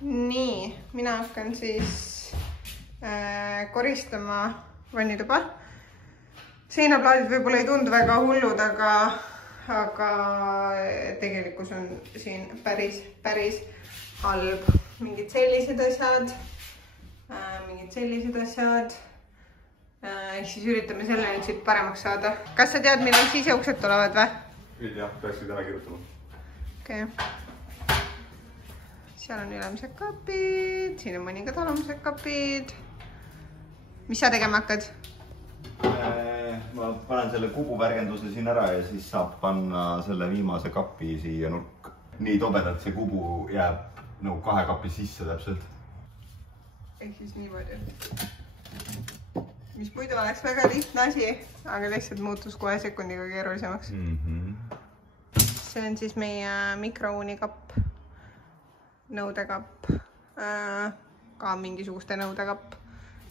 Nii, mina hakkan siis koristama vannituba. Seinaplaadid võib-olla ei tundu väga hullud, aga tegelikkus on siin päris halb. Mingid sellised asjad. Ehk siis üritame selle nüüd siit paremaks saada. Kas sa tead, millal siseuksed tulevad või? Ei tea, peaksid ära kirjutama. Okei. Seal on ülemised kapid, siin on mõningad alamised kapid. Mis sa tegema hakkad? Ma panen selle kubuvärgenduse siin ära ja siis saab panna selle viimase kapi siia nurk. Nii tobedalt see kubu jääb nagu 2 kapi sisse täpselt. Ehk siis niimoodi. Mis muidu oleks väga lihtne asi, aga lihtsalt muutus kohe sekundiga keerulisemaks. See on siis meie mikrouunikapp. Nõudekapp, ka mingisuguste nõudekapp.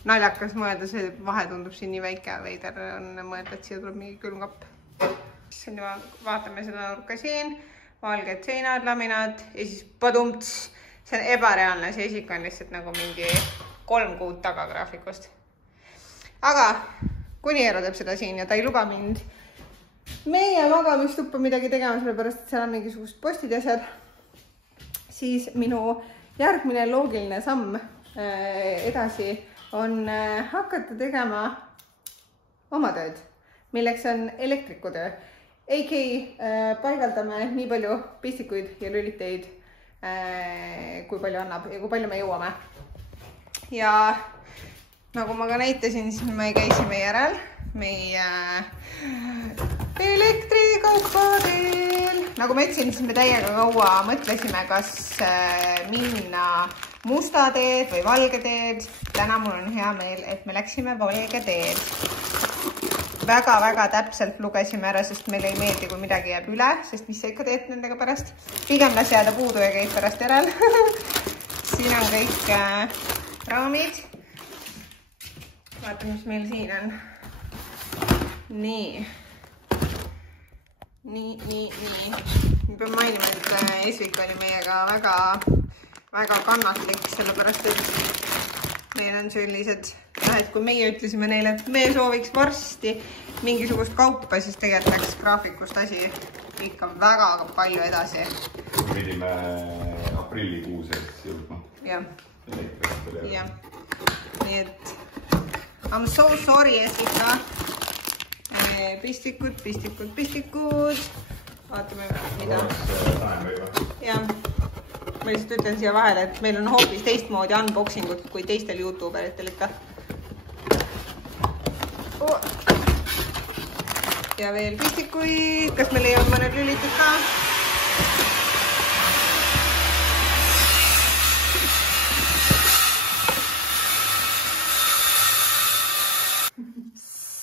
Naljakas mõelda, see vahe tundub siin nii väike, veider on mõelda, et siia tuleb mingi külmkapp. Siis vaatame seda nurka siin, valged seinad, laminad ja siis padumts. See on ebareaalne, see esik on lihtsalt nagu mingi 3 kuud taga graafikust. Aga kuni Eero teeb seda siin ja ta ei luba mind meie magamistuppa midagi tegema, sellepärast et seal on mingisugust postid ja asjad. Siis minu järgmine loogiline samm edasi on hakata tegema oma tööd, milleks on elektrikutöö. Paigaldame nii palju pistikuid ja lüliteid, kui palju annab ja kui palju me jõuame. Ja nagu ma ka näitasin, siis me käisime järel meie elektrikaupadel. Nagu ma ütlesin, siis me täiega kaua mõtlesime, kas minna musta teed või valge teed. Täna mul on hea meel, et me läksime valge teed. Väga täpselt lugesime ära, sest meile ei meeldi, kui midagi jääb üle, sest mis sa ikka teed nendega pärast. Pigem las jääda puudu ja käib pärast järel. Siin on kõik raamid. Vaatame, mis meil siin on. Nii. Ma pean mainima, et Esvik oli meiega väga kannatlik, sellepärast et meil on sellised, et kui meie ütlesime neile, et me sooviks varsti mingisugust kaupa, siis tegelikult läks graafikust asi ikka väga palju edasi. Pidime aprillikuus jõudma. Jah. Nii et I'm so sorry, Esvika. Pistikud. Vaatame, mida. Jah. Ma lihtsalt ütlen siia vahele, et meil on hoopis teistmoodi unboxingut kui teistel YouTuberitel ikka. Ja veel pistikuid. Kas me leiame mõned lülitud ka?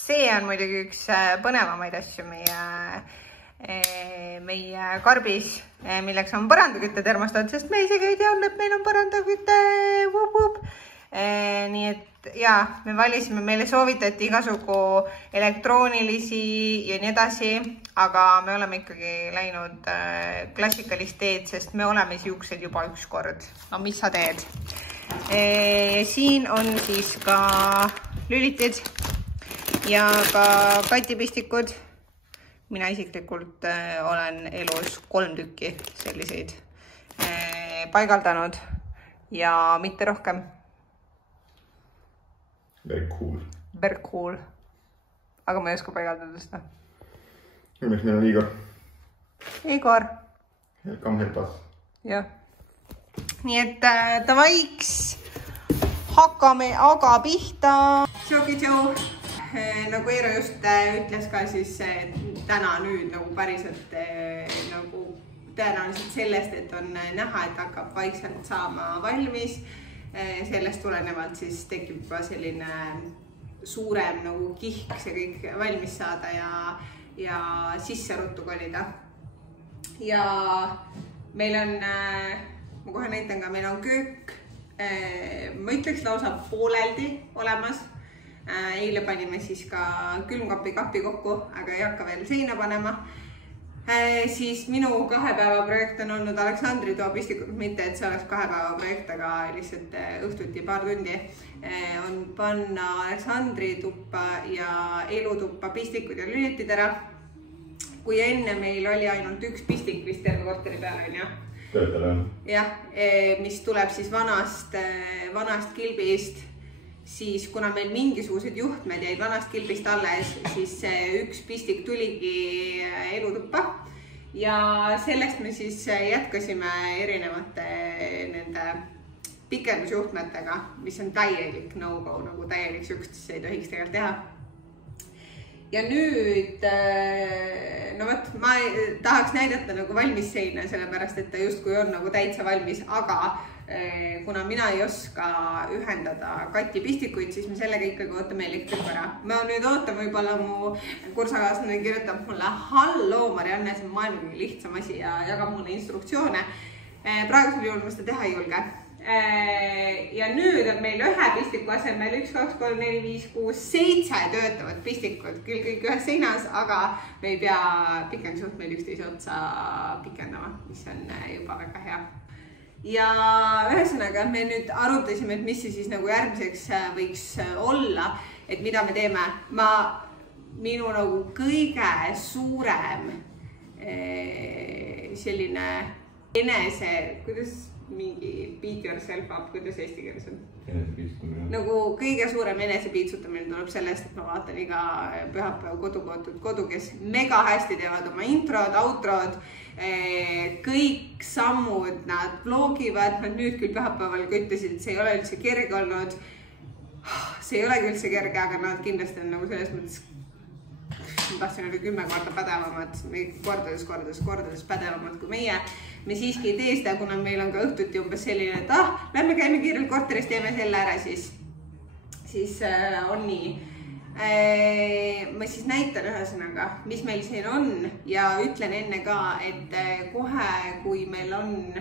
See on muidugi üks põnevamaid asju meie karbis, milleks on põrandakütte termostaat, sest me isegi ei teadnud, et meil on põrandakütte. Nii et jaa, me valisime, meile soovitati igasugu elektroonilisi ja nii edasi, aga me oleme ikkagi läinud klassikalist teed, sest me oleme siuksed juba üks kord. No mis sa teed? Siin on siis ka lülitid ja ka katipistikud. Mina isiklikult olen elus 3 tükki selliseid paigaldanud ja mitte rohkem. Very cool. Aga ma ei oska paigaldada seda. Õnneks meil on Igor. Igor. Come help us. Jah. Nii et tavaiks hakkame aga pihta. Tšau. Nagu Eero just ütles ka, siis täna nüüd nagu päriselt nagu tõenäoliselt sellest, et on näha, et hakkab vaikselt saama valmis. Sellest tulenevalt siis tekib juba selline suurem nagu kihk see kõik valmis saada ja sisse ruttu kolida. Ja meil on, ma kohe näitan ka, meil on köök, ma ütleks lausa pooleldi olemas. Eile panime siis ka külmkapi kokku, aga ei hakka veel seina panema. Siis minu 2 päeva projekt on olnud Aleksandri toa pistikud, mitte et see oleks 2 päeva projekt, aga lihtsalt õhtuti paar tundi on panna Aleksandri tuppa ja elutuppa pistikud ja lülitid ära. Kui enne meil oli ainult 1 pistik vist terve korteri peale, on ju? Töötele on. Jah, mis tuleb siis vanast kilbist, siis kuna meil mingisugused juhtmed jäid vanast kilbist alles, siis see 1 pistik tuligi elutuppa ja sellest me siis jätkasime erinevate nende pikendusjuhtmetega, mis on täielik no-go, nagu täielik sükst, ei tohiks tegelikult teha. Ja nüüd, no võt, ma tahaks näidata nagu valmis seina, sellepärast et ta justkui on nagu täitsa valmis, aga kuna mina ei oska ühendada katipistikuid, siis me sellega ikkagi ootame elektrit ära. Ma nüüd ootan, võib-olla mu kursakaaslane kirjutab mulle, halloo Marianne, see on maailma kõige lihtsam asi ja jagab mulle instruktsioone. Praegusel juhul ma seda teha ei julge. Ja nüüd on meil 1 pistiku asemel 1, 2, 3, 4, 5, 6, 7 töötavad pistikud, küll kõik ühes seinas, aga me ei pea pikendusjuht meil üksteise otsa pikendama, mis on juba väga hea. Ja ühesõnaga me nüüd arutasime, et mis see siis nagu järgmiseks võiks olla, et mida me teeme. Minu nagu kõige suurem selline enese, kuidas mingi beat yourself up, kuidas eesti keeles on? Enesepiitsutamine. Nagu kõige suurem enesepiitsutamine tuleb sellest, et ma vaatan iga pühapäev kodukootud kodu, kes mega hästi teevad oma introd, outrod, kõik sammud, nad vlogivad, nad nüüd küll pühapäeval ütlesid, et see ei ole üldse kerge olnud. See ei olegi üldse kerge, aga nad kindlasti on nagu selles mõttes, ma tahtsin olla 10 korda pädevamad, kordades pädevamad kui meie. Me siiski ei tee seda, kuna meil on ka õhtuti umbes selline, et lähme käime kiirelt korteris, teeme selle ära, siis on nii. Ma siis näitan ühesõnaga, mis meil siin on ja ütlen enne ka, et kohe, kui meil on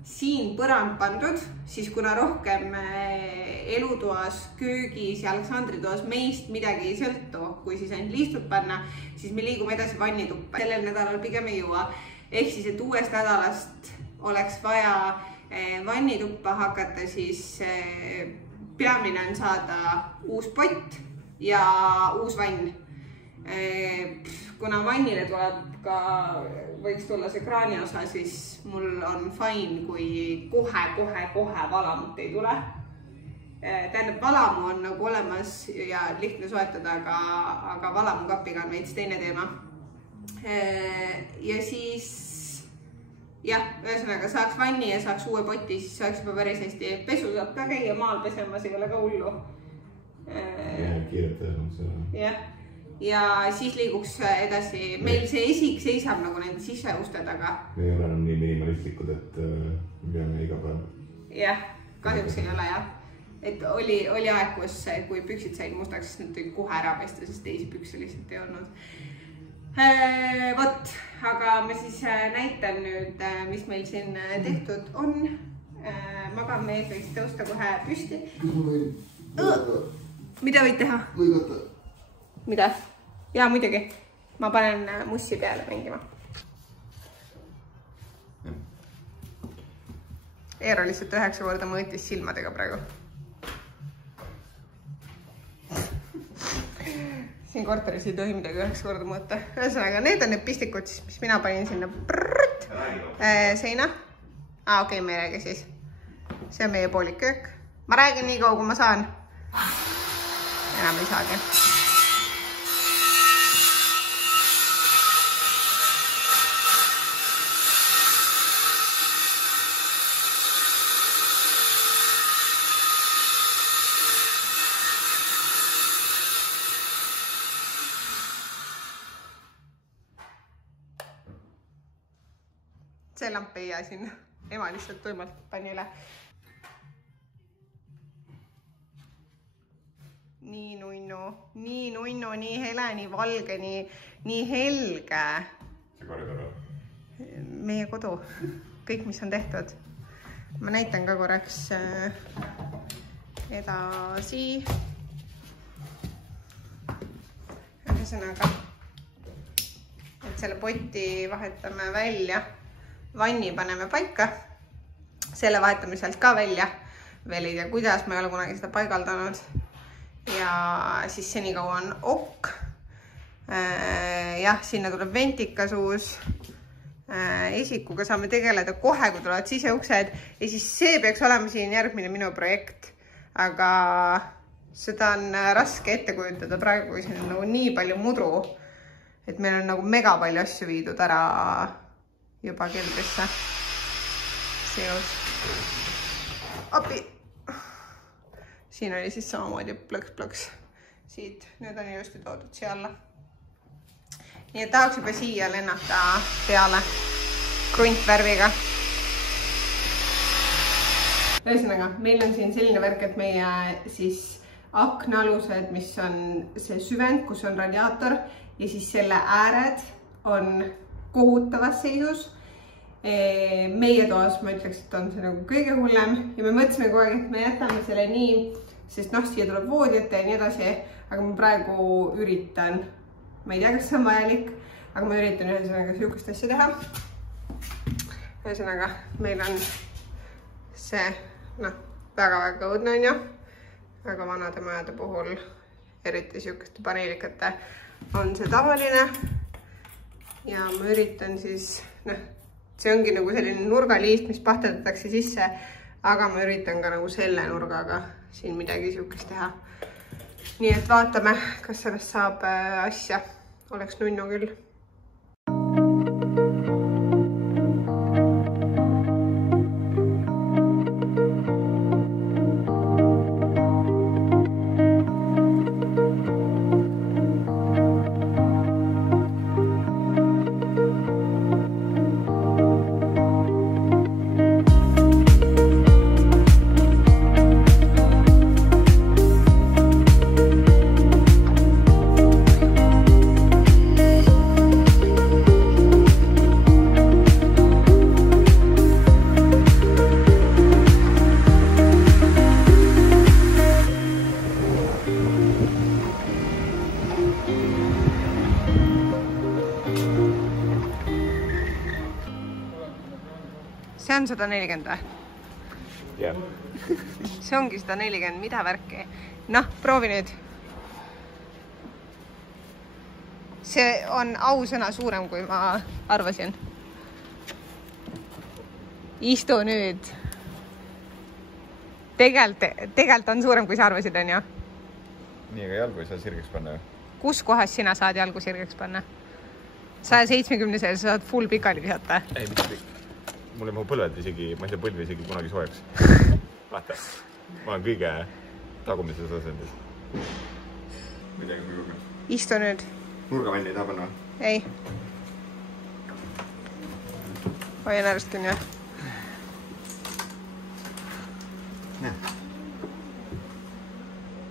siin põrand pandud, siis kuna rohkem elutoas, köögis ja Aleksandri toas meist midagi ei sõltu, kui siis ainult liistud panna, siis me liigume edasi vannituppa. Sellel nädalal pigem ei jõua. Ehk siis, et uuest nädalast oleks vaja vannituppa hakata, siis peamine on saada uus pott ja uus vann. Kuna vannile tuleb ka, võiks tulla see kraani osa, siis mul on fine, kui kohe valamut ei tule. Tähendab, valamu on nagu olemas ja lihtne soetada, aga valamukapiga on veits teine teema. Ja siis jah, ühesõnaga saaks vanni ja saaks uue poti, siis saaks juba päris hästi. Pesu saab ka käia maal pesemas, ei ole ka hullu. Kiirelt teha. Jah, ja siis liiguks edasi. Meil see esik seisab nagu need siseuste taga. Me ei ole enam nii minimalistlikud, et me peame iga päev. Jah, kahjuks ei ole jah. Et oli aeg, kus kui püksid said mustaks, siis nad tõid kohe ära pesta, sest teisi pükse lihtsalt ei olnud. Vot, aga ma siis näitan nüüd, mis meil siin tehtud on. Magamees võiks tõusta kohe püsti. Mida võid teha? Lõigata. Mida? Jaa, muidugi. Ma panen mussi peale mängima. Eero lihtsalt 9 korda mõõtis silmadega praegu. Siin korteris ei tohi midagi 9 korda mõõta. Ühesõnaga, need on need pistikud, mis mina panin sinna seina. Okei, me ei räägi siis. See on meie poolik köök. Ma räägin nii kaua, kui ma saan. Enam ei saagi. See lamp ei jää sinna. Ema lihtsalt tuimalt pani üle. Nii nunnu, nii hele, nii valge, nii helge. See koridor on? Meie kodu. Kõik, mis on tehtud. Ma näitan ka korraks edasi. Ühesõnaga. et selle poti vahetame välja, vanni paneme paika, selle vahetame sealt ka välja, veel ei tea kuidas, ma ei ole kunagi seda paigaldanud ja siis senikaua on okk. Jah, sinna tuleb ventikas uus. Esikuga saame tegeleda kohe, kui tulevad siseuksed ja siis see peaks olema siin järgmine minu projekt, aga seda on raske ette kujutada praegu, kui siin on nagu nii palju mudru, et meil on nagu mega palju asju viidud ära juba keldrisse. Seos. Api! Siin oli siis samamoodi plõks. Siit, nüüd on ilusti toodud siia alla. Nii et tahaks juba siia lennata peale kruntvärviga. Ühesõnaga, meil on siin selline värk, et meie siis aknaalused, mis on see süvend, kus on radiaator ja siis selle ääred on kohutavas seisus. Meie toas ma ütleks, et on see nagu kõige hullem ja me mõtlesime kogu aeg, et me jätame selle nii, sest siia tuleb voodi ette ja nii edasi, aga ma praegu üritan, ma ei tea, kas see on vajalik, aga ma üritan ühesõnaga sihukest asja teha. Ühesõnaga, meil on see, väga-väga õudne on ju, aga vanade majade puhul, eriti sihukeste paneelikate, on see tavaline ja ma üritan siis, see ongi nagu selline nurgaliist, mis pahteldatakse sisse, aga ma üritan ka nagu selle nurgaga siin midagi sihukest teha. Nii et vaatame, kas sellest saab asja. Oleks nunnu küll. See on 140 või? Jah. See ongi 140, mida värki? Noh, proovi nüüd. See on ausõna suurem, kui ma arvasin. Istu nüüd. Tegelt on suurem, kui sa arvasid, on ju? Nii, aga jalgu ei saa sirgeks panna ju. Kus kohas sina saad jalgu sirgeks panna? 170 sa saad full pikali visata. Ei, mitte pikk. Mul ei mahu põlved isegi, ma ei saa põlvi isegi kunagi soojaks. Vaata, ma olen kõige tagumises asendis. Midagi kui julge. Istu nüüd. Nurgavanni ei taha panna? Ei. Hoian äärest küll, jah.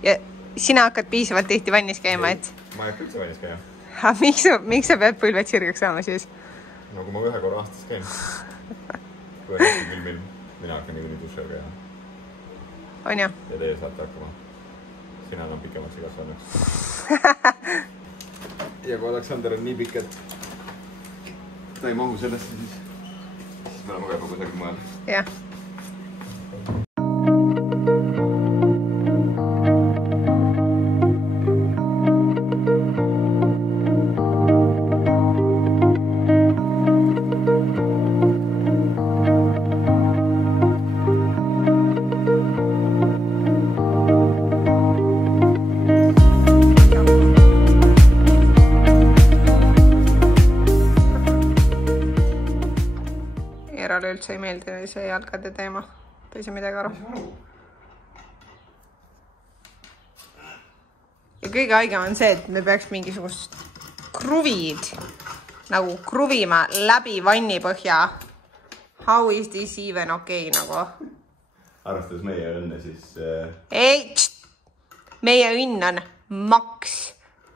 Ja sina hakkad piisavalt tihti vannis käima, et... Ma ei hakka üldse vannis käima. Miks sa pead põlved sirgeks saama siis? No kui ma ühe korra aastas käin. Kui on hästi külm ilm, mina hakkan nii dušel käima. On ju? Ja teie saate hakkama. Sina on pikemaks ei kasvanud. Ja kui Aleksander on nii pikk, et ta ei mahu sellesse, siis me oleme ka juba kusagil mujal. Jah. Üldse ei meeldi see jalgade teema. Ta ei saa midagi aru. Ja kõige haigem on see, et me peaks mingisugust kruvid nagu kruvima läbi vannipõhja. How is this even okay nagu? Arvestades meie õnne, siis... Ei, meie õnn on max.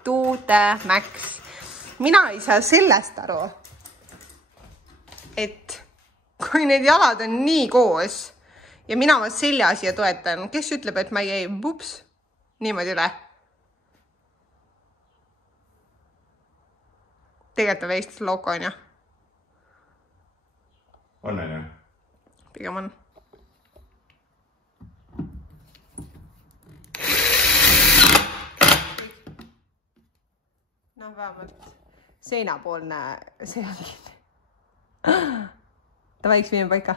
To the max. Mina ei saa sellest aru, et kui need jalad on nii koos ja mina oma selja siia toetan, kes ütleb, et ma jäi bups niimoodi üle? tegelikult on veist logo on ju. On ju? Pigem on. No vähemalt seinapoolne see oli. Ta võiks minna paika.